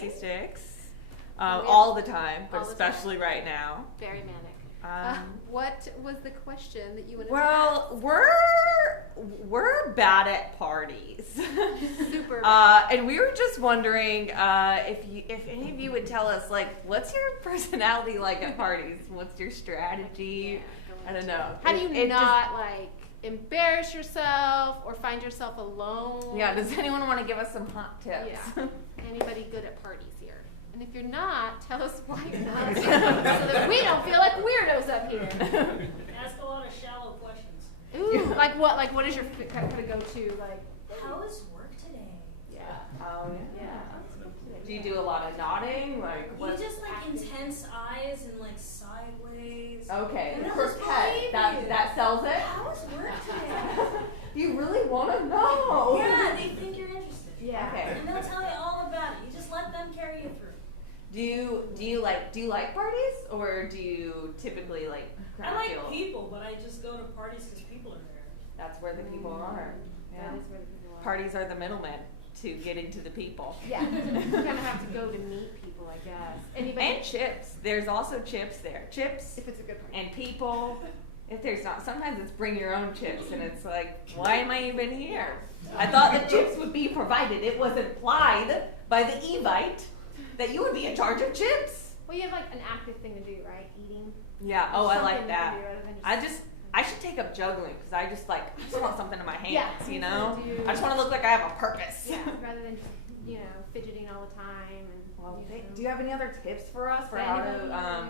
Pixie Stix. All the time, but especially right now. Very manic. What was the question that you wanted Well, to we're bad at parties. Super bad. And we were just wondering if any of you would tell us, like, what's your personality like at parties? What's your strategy? I don't know. How do you not like embarrass yourself or find yourself alone? Yeah. Does anyone want to give us some hot tips? Yeah. Anybody good at parties here? And if you're not, tell us why you're not, so that we don't feel like weirdos up here. Ask a lot of shallow questions. Ooh, like what? Like what is your kind of go-to? Like, how is work today? Yeah. Oh yeah. Yeah. Do you do a lot of nodding? Like You just like intense eyes and like sideways. Okay, And the they'll just pet believe you. that sells it. How is work today? You really want to know? Yeah, they think you're interested. Yeah. Okay. And they'll tell you all about it. You just let them carry you through. Do you like parties, or do you typically like? I like people, but I just go to parties because people are there. That's where the people are. Yeah. That is where the people are. Parties are the middlemen to getting to the people. Yeah. You kind of have to go to meet people, I guess. Anybody? And chips. There's also chips there. Chips If it's a good party. and people. If there's not, sometimes it's bring your own chips, and it's like, why am I even here? I thought the chips would be provided. It was implied by the Evite that you would be in charge of chips. Well, you have like an active thing to do, right? Eating. Yeah. Oh, I Something like you that. can do rather than I should take up juggling because I just want something in my hands. Yeah, You know. do. I just want to look like I have a purpose. Yeah, rather than just, fidgeting all the time. And, Well, do you have any other tips for us for how to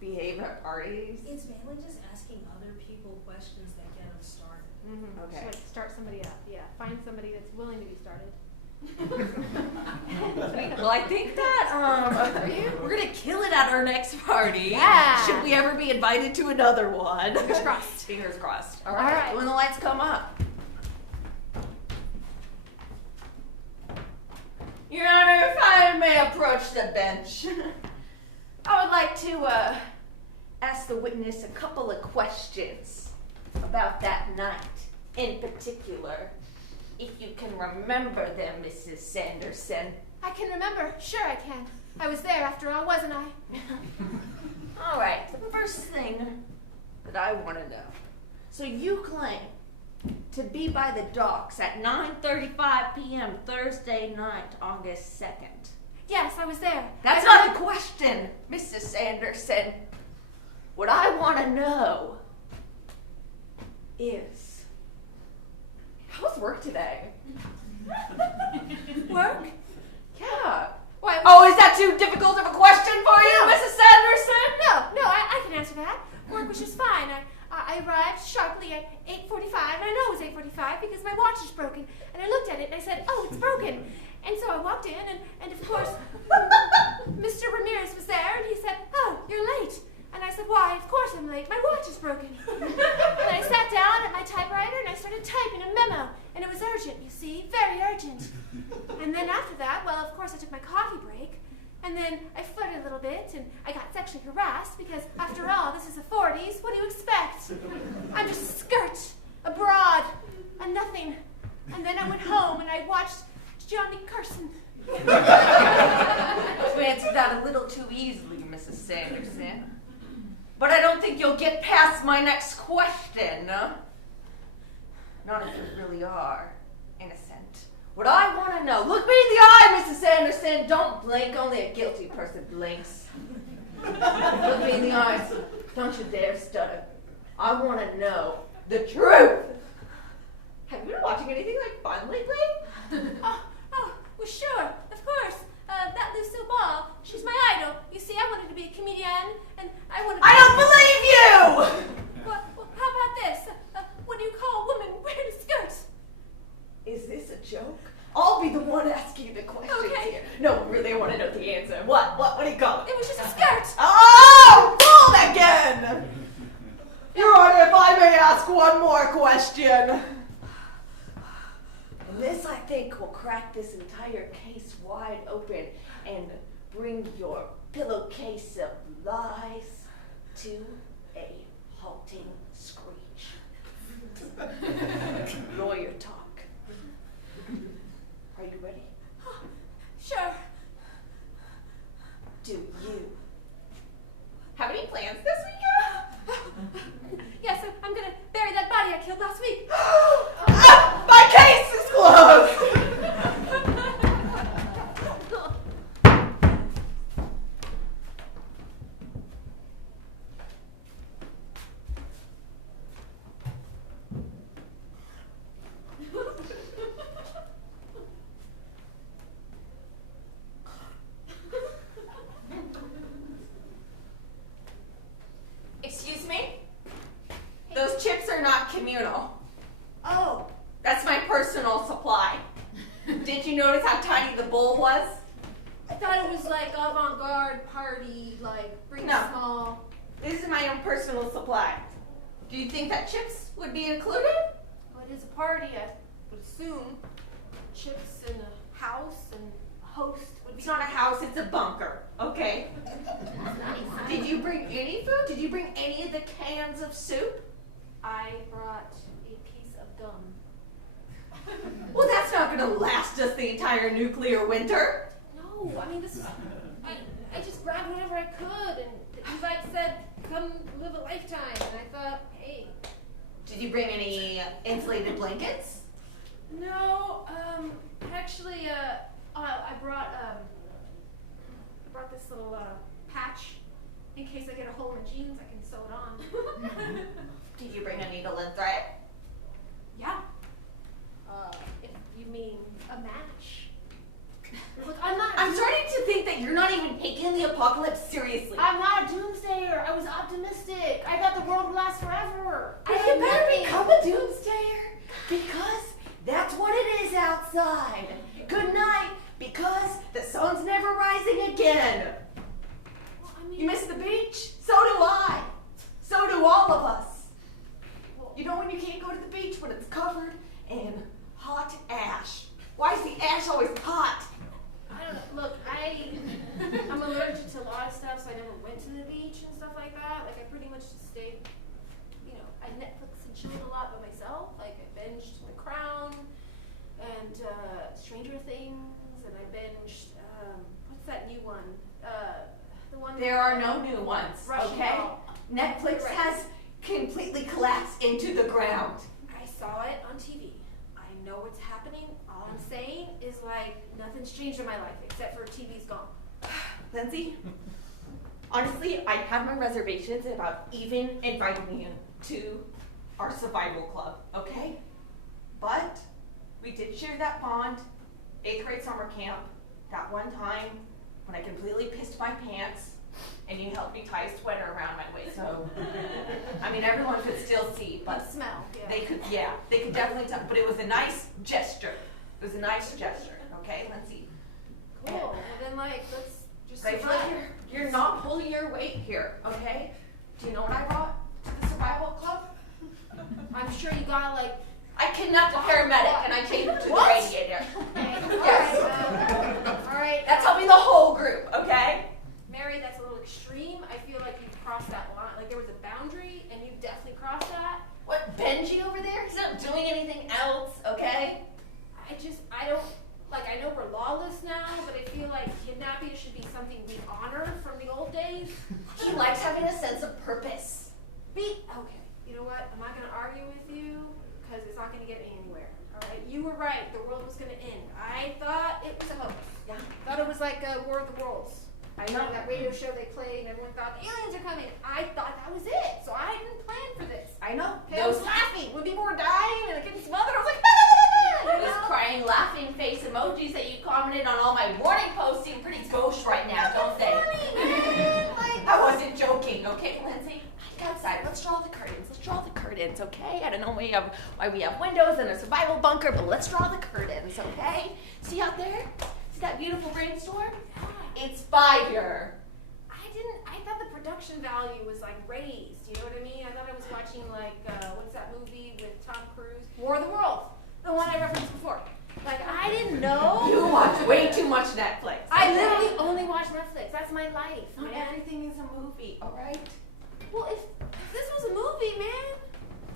behave at parties? It's mainly just asking other people questions that get them started. Mm-hmm. Okay. Just, like start somebody up. Yeah, find somebody that's willing to be started. Well, I think that we're gonna kill it at our next party. Yeah. Should we ever be invited to another one? Fingers crossed. Fingers crossed. All All right. right. When the lights come up. Your Honor, if I may approach the bench, I would like to ask the witness a couple of questions about that night in particular. If you can remember them, Mrs. Sanderson. I can remember. Sure, I can. I was there after all, wasn't I? All right, the first thing that I want to know. So you claim to be by the docks at 9:35 p.m. Thursday night, August 2nd. Yes, I was there. That's not the question, Mrs. Sanderson. What I want to know is, how was work today? Work? Yeah. Why? Oh, is that too difficult of a question for you, No. Mrs. Sanderson? No, I can answer that. Work was just fine. I arrived sharply at 8:45, and I know it was 8:45 because my watch is broken. And I looked at it and I said, oh, it's broken. And so I walked in, and of course, Mr. Ramirez was there, and he said, oh, you're late. And I said, why, of course I'm late. My watch is broken. And I sat down at my typewriter, and I started typing a memo. And it was urgent, you see, very urgent. And then after that, well, of course, I took my coffee break. And then I flirted a little bit, and I got sexually harassed because, after all, this is the 40s. What do you expect? I'm just a skirt, a broad, a nothing. And then I went home, and I watched Johnny Carson. You answered that a little too easily, Mrs. Sanderson. But I don't think you'll get past my next question. Not if you really are innocent. What I want to know, look me in the eye, Mrs. Sanderson. Don't blink, only a guilty person blinks. Look me in the eyes. Don't you dare stutter. I want to know the truth. Have you been watching anything like fun lately? Well, sure, of course. That Lucille Ball, she's my idol. You see, I wanted to be a comedian, and I wanted to... I don't believe you! Well, how about this? What do you call a woman wearing a skirt? Is this a joke? I'll be the one asking the questions Okay. here. No, really, I want to know the answer. What do you call it? It was just a skirt. Oh, wrong again! Your Honor, if I may ask one more question. This, I think, will crack this entire case wide open and bring your pillowcase of lies to a halting screech. Lawyer talk. Are you ready? Sure. was? I thought it was like avant-garde party, like bring No. small. This is my own personal supply. Do you think that chips would be included? Well, it is a party, I would assume. Chips and a house and a host would be. It's not a house, it's a bunker, okay? Nice. Did you bring any food? Did you bring any of the cans of soup? I brought a piece of gum. Well, that's not gonna last us the entire nuclear winter. No, I mean, this is. I just grabbed whatever I could, and the invite said, come live a lifetime. And I thought, hey. Did you bring any insulated blankets? No, actually, I brought this little patch in case I get a hole in the jeans. I can sew it on. Did you bring a needle and thread? Yeah. If you mean a match. Look, I'm starting to think that you're not even taking the apocalypse seriously. I'm not a doomsayer. I was optimistic. I thought the world would last forever. You better become a doomsayer, because that's what it is outside. Good night, because the sun's never rising again. Well, I mean, You miss the beach? So do I. So do all of us. You know when you can't go to the beach when it's covered in hot ash? Why is the ash always hot? I don't know. Look, I'm allergic to a lot of stuff, so I never went to the beach and stuff like that. Like, I pretty much just stayed, I Netflix and chilled a lot by myself. Like, I binged The Crown and Stranger Things, and I binged, what's that new one? The one. There are no new ones, Russian okay? doll. Netflix has completely collapsed into the ground. I saw it on TV. I know what's happening. All I'm saying is, like, nothing's changed in my life except for TV's gone. Lindsay, honestly, I had my reservations about even inviting you to our survival club, okay? But we did share that bond, 8th grade summer camp, that one time when I completely pissed my pants and you helped me tie a sweater around my waist. So, I mean, everyone could still see, but Smell. Yeah. they could definitely tell. But it was a nice gesture. It was a nice gesture, okay, Lindsay? Cool. Well, then, like, let's just. I feel like you're not pulling your weight here, okay? Do you know what I brought to the survival club? I'm sure you got, like. I kidnapped a paramedic and I chained him to What? the radiator. Yes. All right. That's helping the whole group, okay? Mary, that's a little extreme. I feel like you've crossed that line. Like, there was a boundary, and you definitely crossed that. What, Benji over there? He's not doing anything else, okay? I know we're lawless now, but I feel like kidnapping should be something we honor from the old days. He likes having a sense of purpose. Okay, you know what? I'm not going to argue with you, because it's not going to get me anywhere. All right, you were right. The world was going to end. I thought it was a hoax. Yeah. I thought it was like a War of the Worlds. I know. That radio show they played, and everyone thought aliens are coming. I thought that was it, so I didn't plan for this. I know. I was laughing when people were dying and getting smothered. I was like, Those crying, laughing face emojis that you commented on all my morning posts seem pretty gauche right now, don't they? I wasn't joking, okay, Lindsay? Go outside. Let's draw the curtains. Let's draw the curtains, okay? I don't know why we have windows and a survival bunker, but let's draw the curtains, okay? See out there? See that beautiful rainstorm? It's fire. I thought the production value was like raised. You know what I mean? I thought I was watching like what's that movie with Tom Cruise? War of the Worlds, the one I referenced before. Like I didn't know. You watch way too much Netflix. I literally only watch Netflix. That's my life. Not Man. everything is a movie, all right? Well, if this was a movie, man,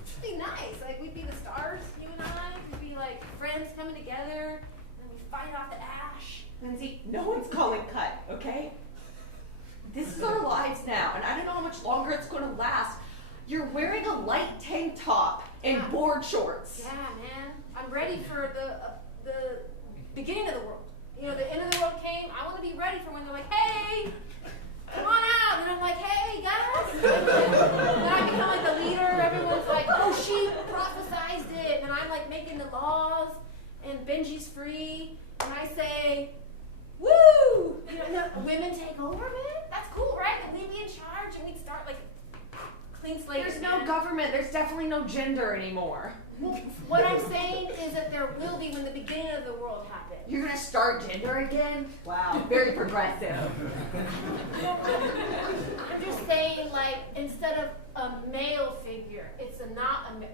it'd be nice. Like we'd be the stars, you and I. We'd be like friends coming together, and we'd fight off the ash. Lindsay, no one's calling cut, okay? This is our lives now, and I don't know how much longer it's going to last. You're wearing a light tank top and board shorts. Yeah, man. I'm ready for the beginning of the world. You know, the end of the world came. I want to be ready for when they're like, hey, come on out. And I'm like, hey, guys. Then I become like the leader. Everyone's like, oh, she prophesized it. And I'm like making the laws, and Benji's free. And I say, woo! You know, women take over, man. That's cool, right? And we'd be in charge, and we'd start like clean slate. There's no government. There's definitely no gender anymore. Well, what I'm saying is that there will be when the beginning of the world happened. You're gonna start gender again? Wow, very progressive. I'm just saying, like, instead of a male figure, it's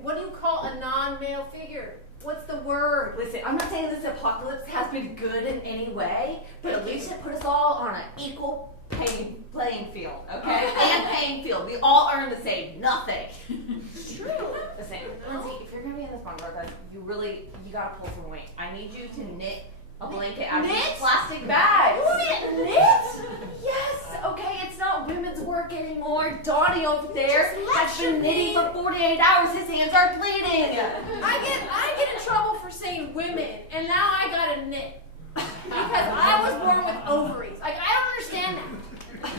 what do you call a non-male figure? What's the word? Listen, I'm not saying this apocalypse has been good in any way, but at least it put us all on an equal playing field, okay? And paying field. We all earn the same. Nothing. It's true. Listen, Lindsay, if you're gonna be in this bunk, you gotta pull some weight. I need you to knit a blanket out of these plastic bags. Knit? Yes, okay, it's not women's work anymore. Donnie over there has been knitting for 48 hours. His hands are bleeding. I get in trouble for saying women, and now I gotta knit. Because I was born with ovaries. Like, I don't understand that.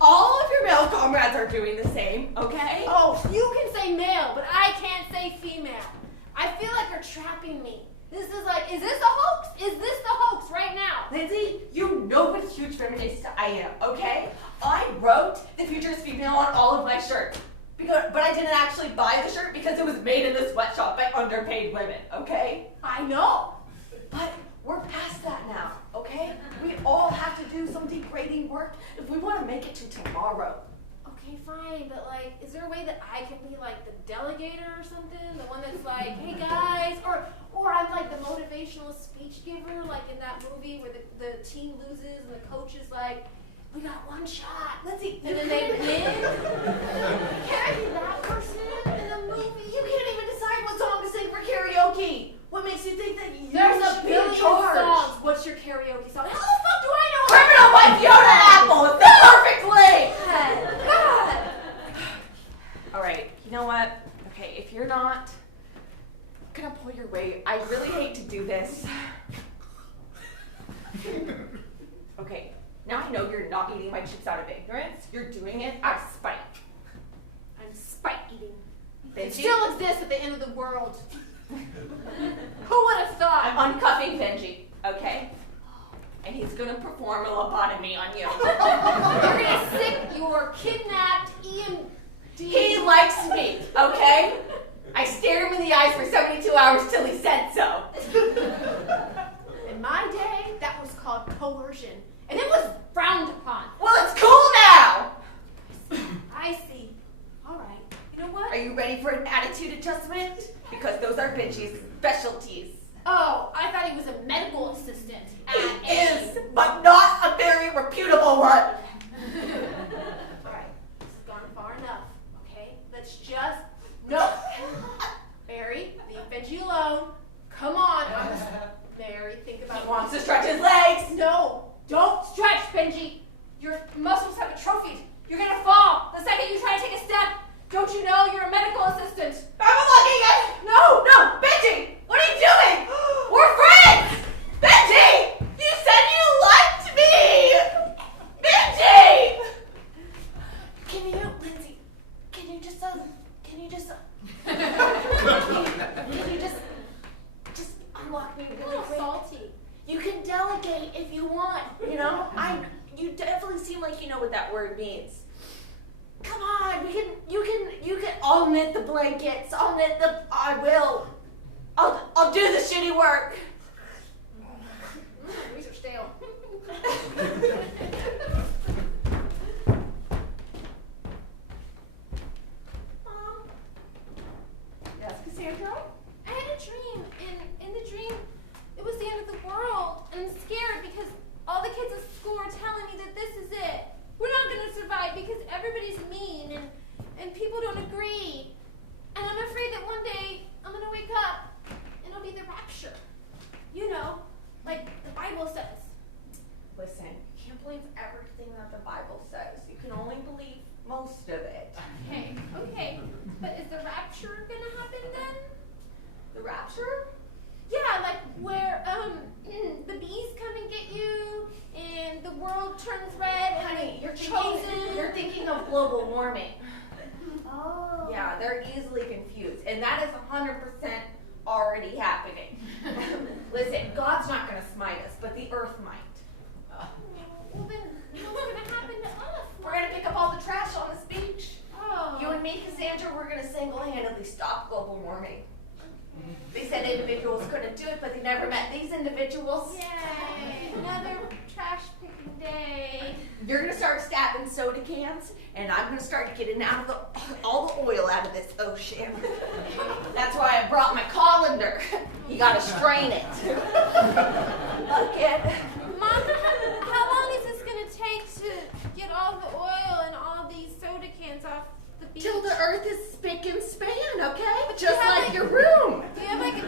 All of your male comrades are doing the same, okay? Oh, you can say male, but I can't say female. I feel like you're trapping me. This is like, is this a hoax? Is this the hoax right now? Lindsay, you know what a huge feminist I am, okay? I wrote the future is female on all of my shirts. But I didn't actually buy the shirt because it was made in a sweatshop by underpaid women, okay? I know. But we're past that now, okay? We all have to do some degrading work if we want to make it to tomorrow. Okay, fine, but like, is there a way that I can be like the delegator or something? The one that's like, hey guys, or I'm like the motivational speech giver, like in that movie where the team loses and the coach is like, we got one shot. Lindsay, And then they win. Can I be that person in the movie? You can't even decide what song to sing for karaoke. What makes you think that you There's a should be in billion charge? songs. What's your karaoke song? How the fuck do I know? Criminal by Fiona Apple. It's the perfect link. God. All right, you know what? Okay, if you're not gonna pull your weight, I really hate to do this. Okay, now I know you're not eating my chips out of ignorance. You're doing it out of spite. I'm spite eating. Benji, It still exists at the end of the world. Who would have thought? I'm uncuffing Benji, okay? And he's gonna perform a lobotomy on you. You're gonna sick your kidnapped EMD. He likes me, okay? I stared him in the eyes for 72 hours till he said so. In my day, that was called coercion, and it was frowned upon. Well, it's cool now. I see. All right. You know what? Are you ready for an attitude adjustment? Because those are Benji's specialties. Oh, I thought he was a medical assistant. He is, but not a very reputable one. All right. This has gone far enough. Okay. Let's just no. Barry, leave Benji alone. Come on. Barry, think about. He wants to stretch his legs. No, don't stretch, Benji. Your muscles have atrophied. You're gonna fall the second you try to take a step. Don't you know you're a medical assistant? I'm looking at. No, Benji, what are you doing? We're friends. Benji, you said you liked me. Benji. Can you, Lindsay? Can you just unlock me A really little quick? salty. You can delegate if you want, you know? You definitely seem like you know what that word means. Come on, you can, I'll knit the blankets, I will. I'll do the shitty work. These are stale. Mom, Yes, Cassandra? I had a dream. In the dream, it was the end of the world. And I'm scared because all the kids at school are telling me that this is it. We're not going to survive because everybody's mean and people don't agree. And I'm afraid that one day I'm going to wake up and it'll be the rapture. You know, like the Bible says. Listen, you can't believe everything that the Bible says. You can only believe most of it. Okay. But is the rapture going to happen then? The rapture? Yeah, like where the bees come and get you and the world turns red and Honey, you're chosen. You're thinking of global warming. Oh. Yeah, they're easily confused. And that is 100% already happening. Listen, God's not going to smite us, but the earth might. Well then, what's going to happen to us? We're going to pick up all the trash on this beach. Oh. You and me, you've never met these individuals. Yay! Another trash picking day. You're gonna start stabbing soda cans, and I'm gonna start getting out of all the oil out of this ocean. That's why I brought my colander. You gotta strain it. Look Mom, how long is this gonna take to get all the oil and all these soda cans off the beach? till the earth is spick and span, okay? But Just you have, like your room. Do you have like a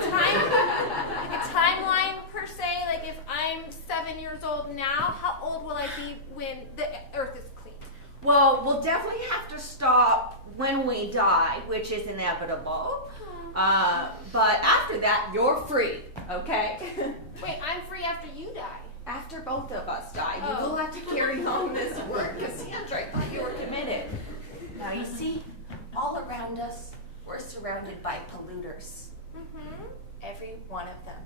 timeline per se? Like if I'm 7 years old now, how old will I be when the earth is clean? Well, we'll definitely have to stop when we die, which is inevitable. But after that, you're free, okay? Wait, I'm free after you die. After both of us die, you Oh. will have to carry on this work, Cassandra. I thought you were committed. Now, you see, all around us, we're surrounded by polluters. Mm-hmm. Every one of them.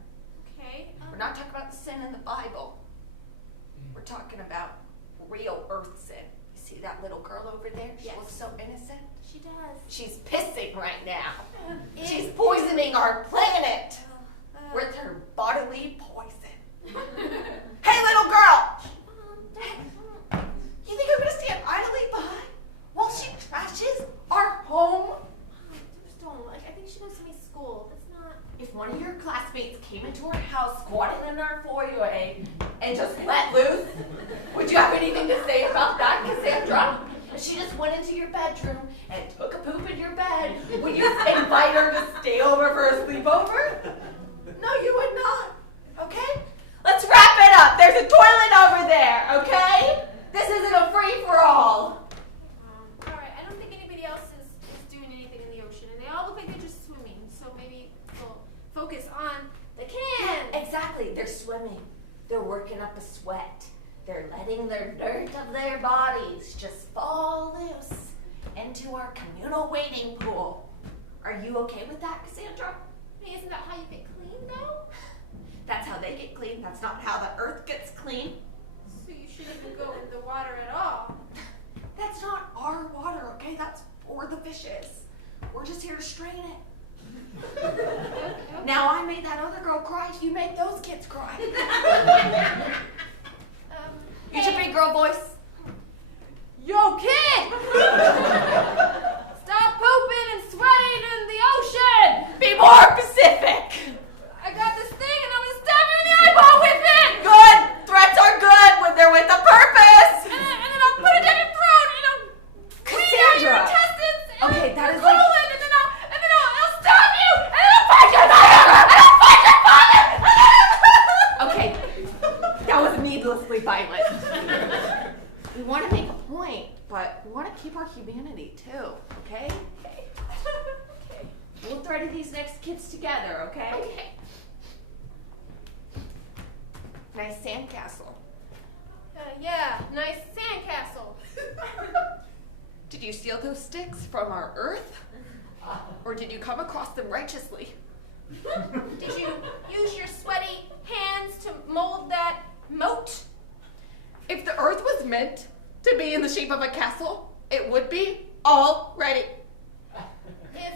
Okay. We're not talking about the sin in the Bible. We're talking about real earth sin. You see that little girl over there? She Yes. looks so innocent. She does. She's pissing right now. Ew. She's poisoning our planet with her bodily poison. Hey, little girl! You think I'm gonna stand idly by while she trashes our home? Just don't. Like, I think she goes to my school. That's not. If one of your classmates came into our house, squatted in our foyer, and just let loose, would you have anything to say about that, Cassandra? If she just went into your bedroom and took a poop in your bed, would you invite her to stay over for a sleepover? No, you would not. Okay? Let's wrap it up. There's a toilet over there, okay? This isn't a free-for-all. All right. I don't think anybody else is doing anything in the ocean, and they all look like they're just swimming. So maybe we'll focus on the can. Exactly. They're swimming. They're working up a sweat. They're letting the dirt of their bodies just fall loose into our communal wading pool. Are you okay with that, Cassandra? Hey, isn't that how you get clean, though? That's how they get clean. That's not how the earth gets clean. So you shouldn't even go in the water at all. That's not our water, okay? That's for the fishes. We're just here to strain it. Now I made that other girl cry. You made those kids cry. Use your big girl voice. Yo, kid! Stop pooping and sweating in the ocean! Be more specific. I got this thing and I'm gonna stab you in the eyeball with it! Good. Threats are good when they're with a purpose. And then I'll put it down your throat and I'll clean out your Cassandra. intestines and Okay, that is colon, like- and then I'll stab you and then I'll fight your mother and I'll fight your father! Okay, that was needlessly violent. We want to make a point, but we want to keep our humanity too, okay? Okay. We'll thread these next kids together, okay? Okay. Nice sandcastle. Yeah, nice sandcastle. Did you steal those sticks from our earth? Or did you come across them righteously? Did you use your sweaty hands to mold that moat? If the earth was meant to be in the shape of a castle, it would be already. If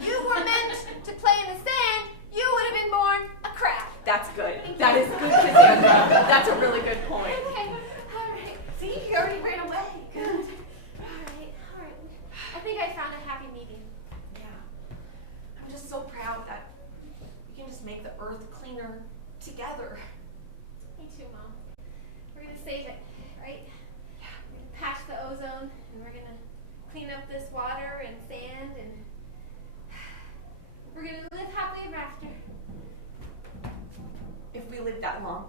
you were meant to play in the sand, you would have been born a crab. That's good. That is good, Cassandra. That's a really good point. Okay, all right. See, he already ran away. Good. All right. I think I found a happy medium. Yeah. I'm just so proud that we can just make the earth cleaner together. Me too, Mom. We're gonna save it, right? Yeah. We're gonna patch the ozone, and we're gonna clean up this water and sand, and we're gonna live happily ever after. If we live that long.